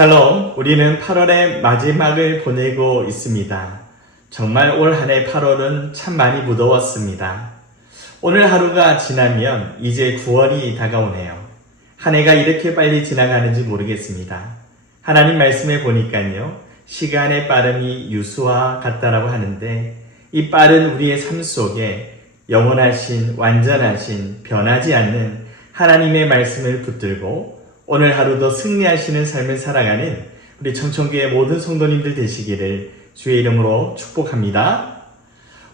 샬롬, 우리는 8월의 마지막을 보내고 있습니다. 정말 올 한 해 8월은 참 많이 무더웠습니다. 오늘 하루가 지나면 이제 9월이 다가오네요. 한 해가 이렇게 빨리 지나가는지 모르겠습니다. 하나님 말씀에 보니까요, 시간의 빠름이 유수와 같다라고 하는데, 이 빠른 우리의 삶 속에 영원하신, 완전하신, 변하지 않는 하나님의 말씀을 붙들고 오늘 하루도 승리하시는 삶을 살아가는 우리 청천교회 모든 성도님들 되시기를 주의 이름으로 축복합니다.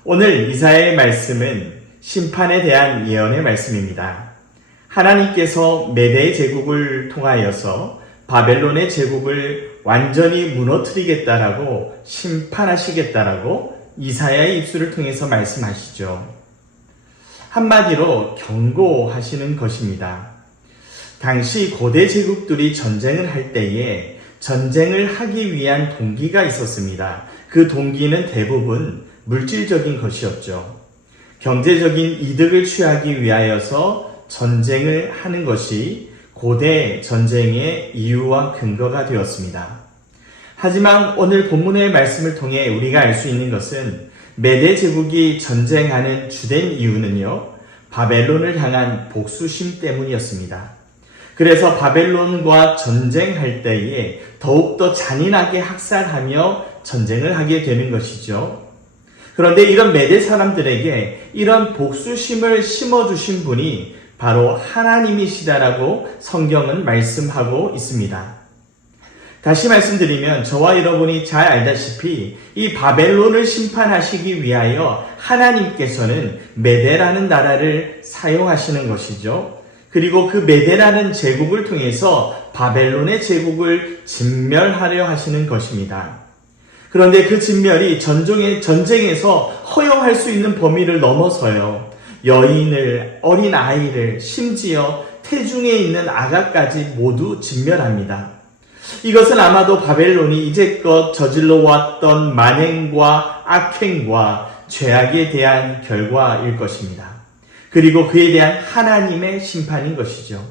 오늘 이사야의 말씀은 심판에 대한 예언의 말씀입니다. 하나님께서 메대 제국을 통하여서 바벨론의 제국을 완전히 무너뜨리겠다라고 심판하시겠다라고 이사야의 입술을 통해서 말씀하시죠. 한마디로 경고하시는 것입니다. 당시 고대 제국들이 전쟁을 할 때에 전쟁을 하기 위한 동기가 있었습니다. 그 동기는 대부분 물질적인 것이었죠. 경제적인 이득을 취하기 위하여서 전쟁을 하는 것이 고대 전쟁의 이유와 근거가 되었습니다. 하지만 오늘 본문의 말씀을 통해 우리가 알 수 있는 것은 메대 제국이 전쟁하는 주된 이유는요, 바벨론을 향한 복수심 때문이었습니다. 그래서 바벨론과 전쟁할 때에 더욱더 잔인하게 학살하며 전쟁을 하게 되는 것이죠. 그런데 이런 메대 사람들에게 이런 복수심을 심어주신 분이 바로 하나님이시다라고 성경은 말씀하고 있습니다. 다시 말씀드리면 저와 여러분이 잘 알다시피 이 바벨론을 심판하시기 위하여 하나님께서는 메대라는 나라를 사용하시는 것이죠. 그리고 그 메대라는 제국을 통해서 바벨론의 제국을 진멸하려 하시는 것입니다. 그런데 그 진멸이 전쟁에서 허용할 수 있는 범위를 넘어서요, 여인을, 어린 아이를, 심지어 태중에 있는 아가까지 모두 진멸합니다. 이것은 아마도 바벨론이 이제껏 저질러 왔던 만행과 악행과 죄악에 대한 결과일 것입니다. 그리고 그에 대한 하나님의 심판인 것이죠.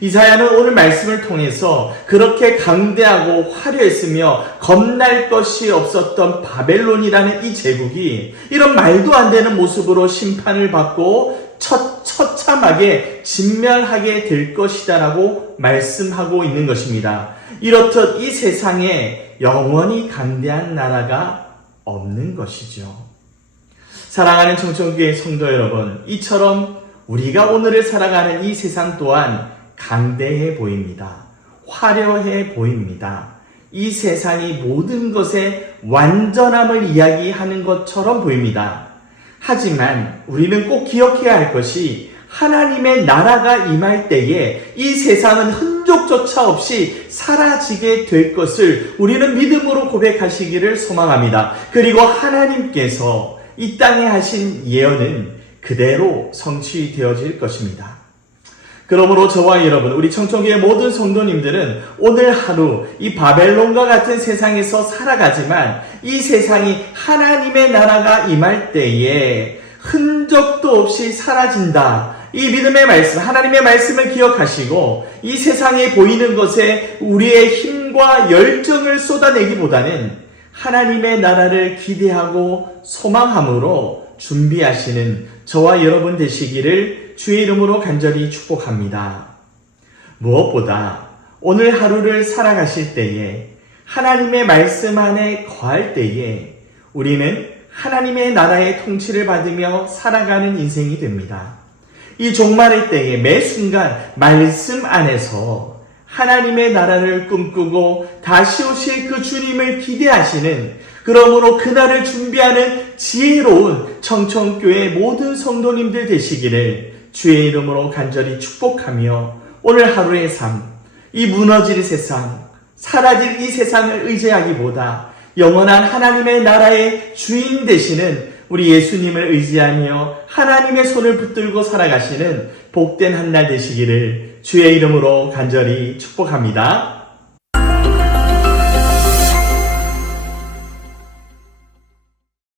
이사야는 오늘 말씀을 통해서 그렇게 강대하고 화려했으며 겁날 것이 없었던 바벨론이라는 이 제국이 이런 말도 안 되는 모습으로 심판을 받고 처참하게 진멸하게 될 것이다라고 말씀하고 있는 것입니다. 이렇듯 이 세상에 영원히 강대한 나라가 없는 것이죠. 사랑하는 청천교회 성도 여러분, 이처럼 우리가 오늘을 살아가는 이 세상 또한 강대해 보입니다. 화려해 보입니다. 이 세상이 모든 것의 완전함을 이야기하는 것처럼 보입니다. 하지만 우리는 꼭 기억해야 할 것이 하나님의 나라가 임할 때에 이 세상은 흔적조차 없이 사라지게 될 것을 우리는 믿음으로 고백하시기를 소망합니다. 그리고 하나님께서 이 땅에 하신 예언은 그대로 성취되어질 것입니다. 그러므로 저와 여러분, 우리 청천교회 모든 성도님들은 오늘 하루 이 바벨론과 같은 세상에서 살아가지만 이 세상이 하나님의 나라가 임할 때에 흔적도 없이 사라진다. 이 믿음의 말씀, 하나님의 말씀을 기억하시고 이 세상에 보이는 것에 우리의 힘과 열정을 쏟아내기보다는 하나님의 나라를 기대하고 소망함으로 준비하시는 저와 여러분 되시기를 주의 이름으로 간절히 축복합니다. 무엇보다 오늘 하루를 살아가실 때에 하나님의 말씀 안에 거할 때에 우리는 하나님의 나라의 통치를 받으며 살아가는 인생이 됩니다. 이 종말의 때에 매 순간 말씀 안에서 하나님의 나라를 꿈꾸고 다시 오실 그 주님을 기대하시는, 그러므로 그날을 준비하는 지혜로운 청천교회 모든 성도님들 되시기를 주의 이름으로 간절히 축복하며 오늘 하루의 삶, 이 무너질 세상, 사라질 이 세상을 의지하기보다 영원한 하나님의 나라의 주인 되시는 우리 예수님을 의지하며 하나님의 손을 붙들고 살아가시는 복된 한 날 되시기를 주의 이름으로 간절히 축복합니다.